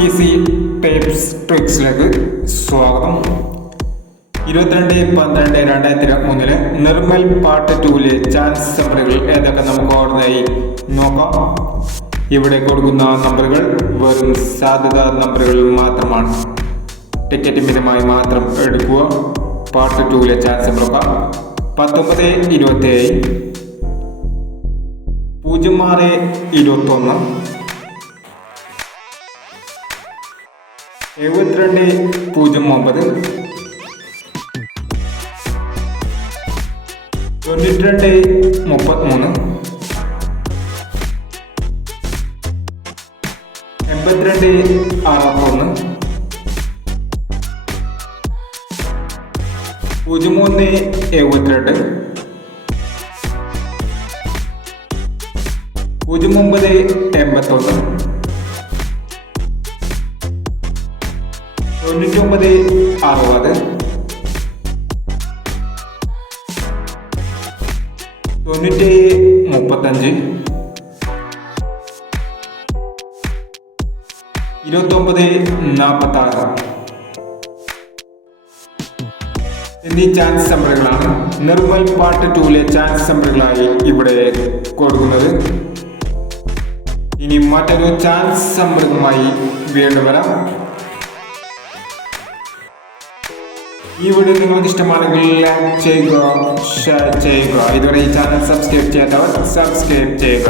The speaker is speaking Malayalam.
ഈസി ടേപ്സ് ട്രിക്സിലേക്ക് സ്വാഗതം. 22/12/2023 നിർമ്മൽ പാർട്ട് 2 ചാൻസ് നമ്പറുകൾ ഏതൊക്കെ നമുക്ക് ഓർമ്മയായി നോക്കാം. ഇവിടെ കൊടുക്കുന്ന നമ്പറുകൾ വെറും സാധ്യതാ നമ്പറുകൾ മാത്രമാണ്. ടിക്കറ്റ് മിതമായി മാത്രം എടുക്കുക. പാർട്ട് 2 ചാൻസ് നമ്പറൊക്കെ 19-27, 06-21, 72-09, 92-33, 82-61, 03-72, 09-81, 99-60, 97-35, 29-46 എന്നീ ചാൻസ് നമ്പറുകളാണ് നിർമ്മൽ പാർട്ട് 2 ചാൻസ് നമ്പറുകളായി ഇവിടെ കൊടുക്കുന്നത്. ഇനി മറ്റൊരു ചാൻസ് നമ്പറുമായി വീണ്ടും വരാം. ഈ വീഡിയോ നിങ്ങൾക്ക് ഇഷ്ടമാണെങ്കിൽ ലൈക്ക് ചെയ്യുക, ഷെയർ ചെയ്യുക. ഇതുവരെ ഈ ചാനൽ സബ്സ്ക്രൈബ് ചെയ്യാത്തവർ സബ്സ്ക്രൈബ് ചെയ്യുക.